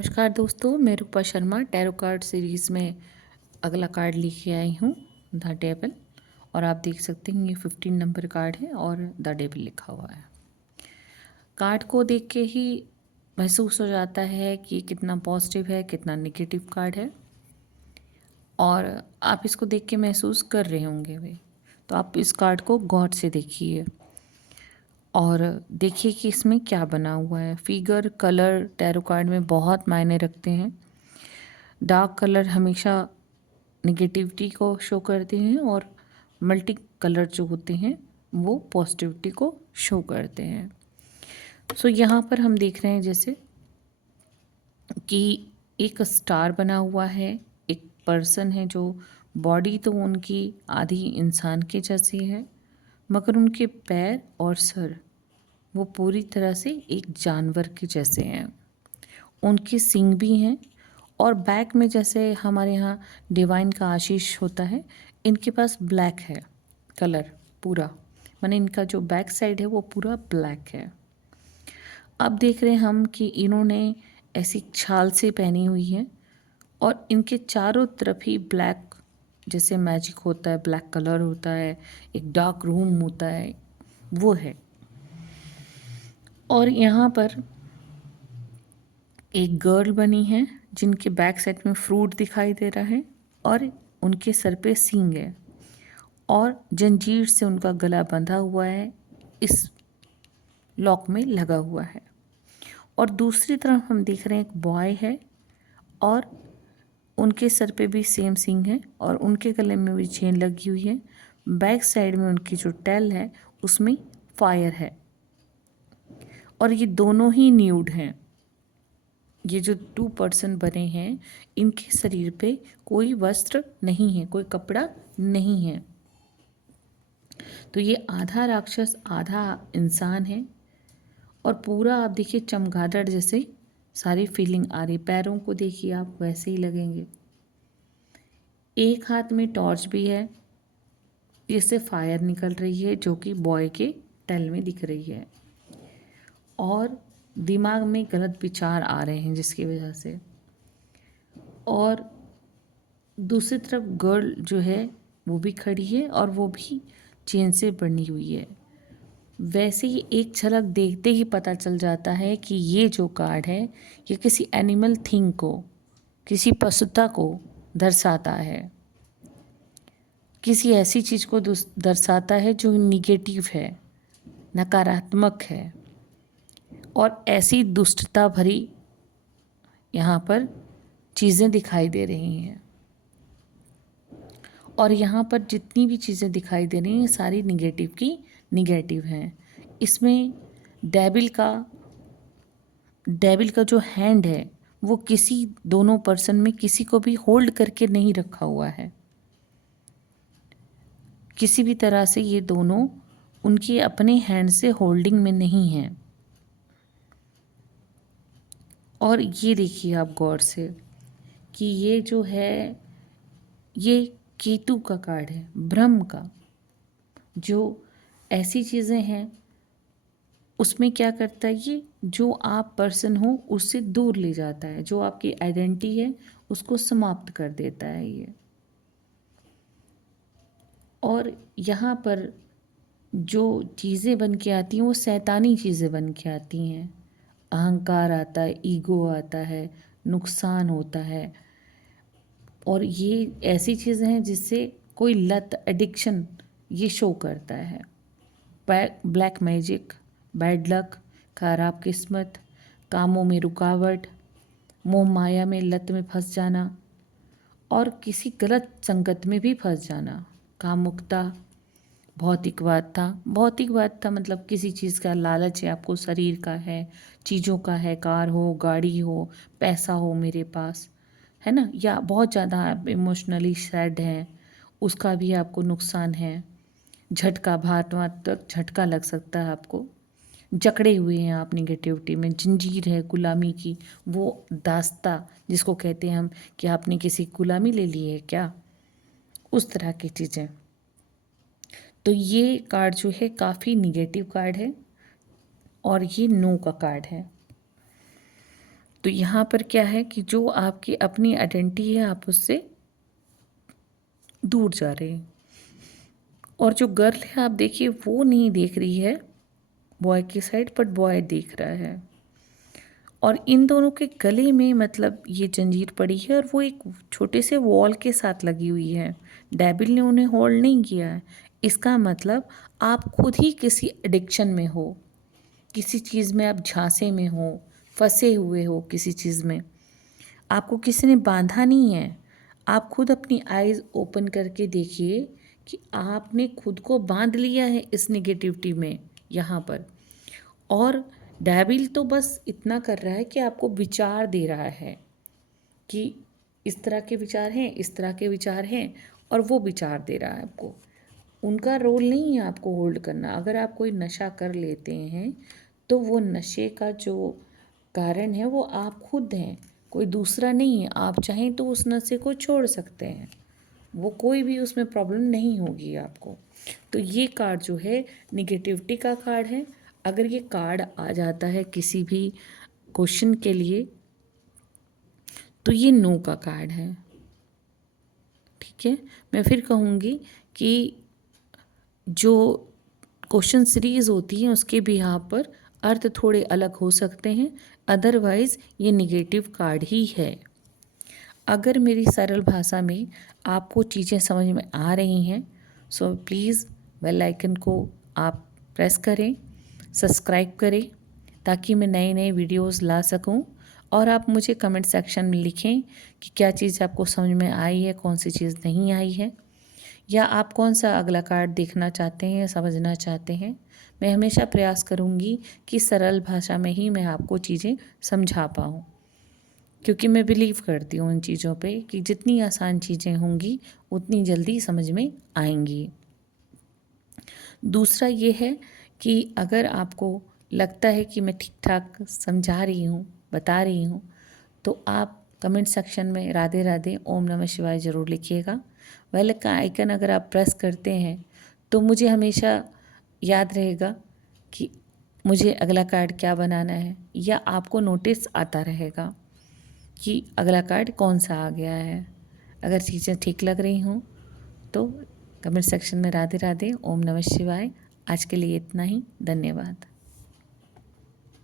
नमस्कार दोस्तों, मैं रूपा शर्मा टैरो कार्ड सीरीज़ में अगला कार्ड लेके आई हूँ, द डेविल। और आप देख सकते हैं ये 15 नंबर कार्ड है और द डेविल लिखा हुआ है। कार्ड को देख के ही महसूस हो जाता है कि कितना पॉजिटिव है, कितना नेगेटिव कार्ड है, और आप इसको देख के महसूस कर रहे होंगे भाई। तो आप इस कार्ड को गौर से देखिए और देखिए कि इसमें क्या बना हुआ है। फिगर, कलर टैरो कार्ड में बहुत मायने रखते हैं। डार्क कलर हमेशा निगेटिविटी को शो करते हैं और मल्टी कलर जो होते हैं वो पॉजिटिविटी को शो करते हैं। सो यहाँ पर हम देख रहे हैं जैसे कि एक स्टार बना हुआ है, एक पर्सन है जो बॉडी तो उनकी आधी इंसान के जैसी है, मगर उनके पैर और सर वो पूरी तरह से एक जानवर के जैसे हैं। उनके सींग भी हैं और बैक में जैसे हमारे यहाँ डिवाइन का आशीष होता है, इनके पास ब्लैक है कलर पूरा, माने इनका जो बैक साइड है वो पूरा ब्लैक है। अब देख रहे हैं हम कि इन्होंने ऐसी छाल से पहनी हुई है और इनके चारों तरफ ही ब्लैक जैसे मैजिक होता है, ब्लैक कलर होता है, एक डार्क रूम होता है, वो है। और यहाँ पर एक गर्ल बनी है जिनके बैक साइड में फ्रूट दिखाई दे रहा है और उनके सर पे सींग है और जंजीर से उनका गला बंधा हुआ है, इस लॉक में लगा हुआ है। और दूसरी तरफ हम देख रहे हैं एक बॉय है और उनके सर पे भी सेम सींग है और उनके गले में भी चेन लगी हुई है। बैक साइड में उनकी जो टेल है उसमें फायर है और ये दोनों ही न्यूड हैं। ये जो 2 पर्सन बने हैं इनके शरीर पे कोई वस्त्र नहीं है, कोई कपड़ा नहीं है। तो ये आधा राक्षस आधा इंसान है और पूरा आप देखिए चमगादड़ जैसे सारी फीलिंग आ रही। पैरों को देखिए आप वैसे ही लगेंगे। एक हाथ में टॉर्च भी है, इससे फायर निकल रही है जो कि बॉय के टेल में दिख रही है और दिमाग में गलत विचार आ रहे हैं जिसकी वजह से। और दूसरी तरफ गर्ल जो है वो भी खड़ी है और वो भी चेन से बनी हुई है। वैसे ही एक झलक देखते ही पता चल जाता है कि ये जो कार्ड है ये किसी एनिमल थिंग को, किसी पशुता को दर्शाता है, किसी ऐसी चीज़ को दर्शाता है जो निगेटिव है, नकारात्मक है और ऐसी दुष्टता भरी यहाँ पर चीज़ें दिखाई दे रही हैं। और यहाँ पर जितनी भी चीज़ें दिखाई दे रही हैं सारी निगेटिव की निगेटिव हैं। इसमें डेविल का जो हैंड है वो किसी दोनों पर्सन में किसी को भी होल्ड करके नहीं रखा हुआ है। किसी भी तरह से ये दोनों उनके अपने हैंड से होल्डिंग में नहीं हैं। और ये देखिए आप गौर से कि ये जो है ये केतु का कार्ड है, ब्रह्म का। जो ऐसी चीज़ें हैं उसमें क्या करता है ये, जो आप पर्सन हो उससे दूर ले जाता है, जो आपकी आइडेंटिटी है उसको समाप्त कर देता है ये। और यहाँ पर जो चीज़ें बन के आती हैं वो शैतानी चीज़ें बन के आती हैं। अहंकार आता है, ईगो आता है, नुकसान होता है और ये ऐसी चीज़ें हैं जिससे कोई लत, एडिक्शन ये शो करता है। ब्लैक मैजिक, बैड लक, खराब किस्मत, कामों में रुकावट, मोह माया में लत में फंस जाना और किसी गलत संगत में भी फंस जाना। कामुकता, भौतिकवाद था मतलब किसी चीज़ का लालच है आपको, शरीर का है, चीज़ों का है, कार हो, गाड़ी हो, पैसा हो मेरे पास, है ना, या बहुत ज़्यादा आप इमोशनली सैड हैं उसका भी आपको नुकसान है। झटका, भावनात्मक झटका लग सकता है आपको, जकड़े हुए हैं आप निगेटिविटी में, जंजीर है गुलामी की, वो दास्ता जिसको कहते हैं हम कि आपने किसी गुलामी ले ली है क्या, उस तरह की चीज़ें। तो ये कार्ड जो है काफ़ी निगेटिव कार्ड है और ये नो का कार्ड है। तो यहाँ पर क्या है कि जो आपकी अपनी आइडेंटिटी है आप उससे दूर जा रहे हैं। और जो गर्ल है आप देखिए वो नहीं देख रही है बॉय की साइड, बट बॉय देख रहा है। और इन दोनों के गले में मतलब ये जंजीर पड़ी है और वो एक छोटे से वॉल के साथ लगी हुई है। डेविल ने उन्हें होल्ड नहीं किया है। इसका मतलब आप खुद ही किसी एडिक्शन में हो, किसी चीज़ में आप झांसे में हो, फंसे हुए हो किसी चीज़ में। आपको किसी ने बांधा नहीं है। आप खुद अपनी आइज़ ओपन करके देखिए कि आपने खुद को बांध लिया है इस निगेटिविटी में यहाँ पर। और डेविल तो बस इतना कर रहा है कि आपको विचार दे रहा है कि इस तरह के विचार हैं, इस तरह के विचार हैं, और वो विचार दे रहा है आपको। उनका रोल नहीं है आपको होल्ड करना। अगर आप कोई नशा कर लेते हैं तो वो नशे का जो कारण है वो आप खुद हैं, कोई दूसरा नहीं है। आप चाहें तो उस नशे को छोड़ सकते हैं, वो कोई भी उसमें प्रॉब्लम नहीं होगी आपको। तो ये कार्ड जो है निगेटिविटी का कार्ड है। अगर ये कार्ड आ जाता है किसी भी क्वेश्चन के लिए तो ये नो का कार्ड है। ठीक है, मैं फिर कहूँगी कि जो क्वेश्चन सीरीज़ होती है उसके भी यहाँ पर अर्थ थोड़े अलग हो सकते हैं, अदरवाइज़ ये निगेटिव कार्ड ही है। अगर मेरी सरल भाषा में आपको चीज़ें समझ में आ रही हैं सो प्लीज़ बेल आइकन को आप प्रेस करें, सब्सक्राइब करें, ताकि मैं नए नए वीडियोस ला सकूं। और आप मुझे कमेंट सेक्शन में लिखें कि क्या चीज़ आपको समझ में आई है, कौन सी चीज़ नहीं आई है, या आप कौन सा अगला कार्ड देखना चाहते हैं या समझना चाहते हैं। मैं हमेशा प्रयास करूँगी कि सरल भाषा में ही मैं आपको चीज़ें समझा पाऊँ, क्योंकि मैं बिलीव करती हूँ उन चीज़ों पे कि जितनी आसान चीज़ें होंगी उतनी जल्दी समझ में आएंगी। दूसरा ये है कि अगर आपको लगता है कि मैं ठीक ठाक समझा रही हूँ, बता रही हूँ, तो आप कमेंट सेक्शन में राधे राधे ओम नमः शिवाय ज़रूर लिखिएगा। बेल का आइकन अगर आप प्रेस करते हैं तो मुझे हमेशा याद रहेगा कि मुझे अगला कार्ड क्या बनाना है, या आपको नोटिस आता रहेगा कि अगला कार्ड कौन सा आ गया है। अगर चीज़ें ठीक लग रही हों तो कमेंट सेक्शन में राधे राधे ओम नमः शिवाय। आज के लिए इतना ही, धन्यवाद।